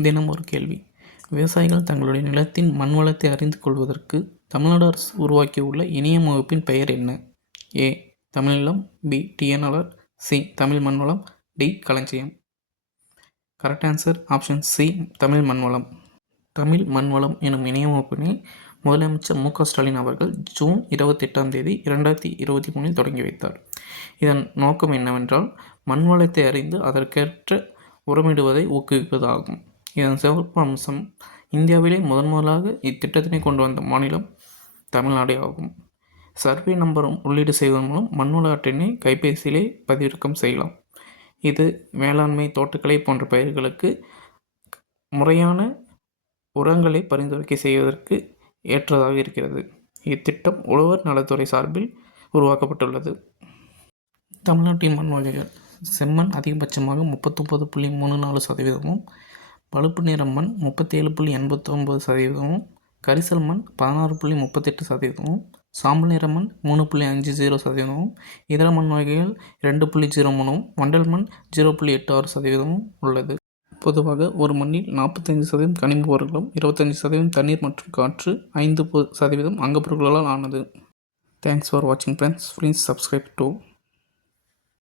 தினம் ஒரு கேள்வி. விவசாயிகள் தங்களுடைய நிலத்தின் மண் வளத்தை அறிந்து கொள்வதற்கு தமிழ்நாடு அரசு உருவாக்கியுள்ள இணையம் வகுப்பின் பெயர் என்ன? A. Tamilnilam B. TNRR C. Tamil Manvalam D. Kalanjiyam. Correct answer option C. Tamil Manvalam. Tamil Manvalam எனும் இணைய வகுப்பினை முதலமைச்சர் மு. க. ஸ்டாலின் அவர்கள் ஜூன் இருபத்தெட்டாம் தேதி இரண்டாயிரத்தி இருபத்தி மூணில் தொடங்கி வைத்தார். இதன் நோக்கம் என்னவென்றால் மண்வளத்தை அறிந்து அதற்கேற்ற உரமிடுவதை ஊக்குவிப்பதாகும். இதன் சிறப்பு அம்சம் இந்தியாவிலே முதன் முதலாக இத்திட்டத்தினை கொண்டு வந்த மாநிலம் தமிழ்நாடே ஆகும். சர்வே நம்பரும் உள்ளீடு செய்வதன் மூலம் மண்வள ஆற்றினை கைபேசியிலே பதிவிறக்கம் செய்யலாம். இது வேளாண்மை தோட்டக்கலை போன்ற பயிர்களுக்கு முறையான உரங்களை பரிந்துரைக்கை செய்வதற்கு ஏற்றதாக இருக்கிறது. இத்திட்டம் உழவர் நலத்துறை சார்பில் உருவாக்கப்பட்டுள்ளது. தமிழ்நாட்டின் மண் வகைகள் செம்மண் அதிகபட்சமாக முப்பத்தொம்பது புள்ளி மூணு நாலு சதவீதமும் பழுப்பு நிற மண் முப்பத்தேழு புள்ளி எண்பத்தொம்பது சதவீதமும் கரிசல் மண் பதினாறு புள்ளி முப்பத்தெட்டு சதவீதமும் சாம்பல் நிற மண் மூணு புள்ளி அஞ்சு ஜீரோ சதவீதமும் இதர மண் வகைகள் ரெண்டு புள்ளி ஜீரோ மூணும் வண்டல் மண் ஜீரோ புள்ளி எட்டு ஆறு சதவீதமும் உள்ளது. பொதுவாக ஒரு மண்ணில் நாற்பத்தைந்து சதவீதம் கனிம பொருட்களும் இருபத்தஞ்சி சதவீதம் தண்ணீர் மற்றும் காற்று ஐந்து சதவீதம் அங்கப்பொருட்களால் ஆனது. தேங்க்ஸ் ஃபார் வாட்சிங் ஃப்ரெண்ட்ஸ் ப்ளீஸ் சப்ஸ்கிரைப் டு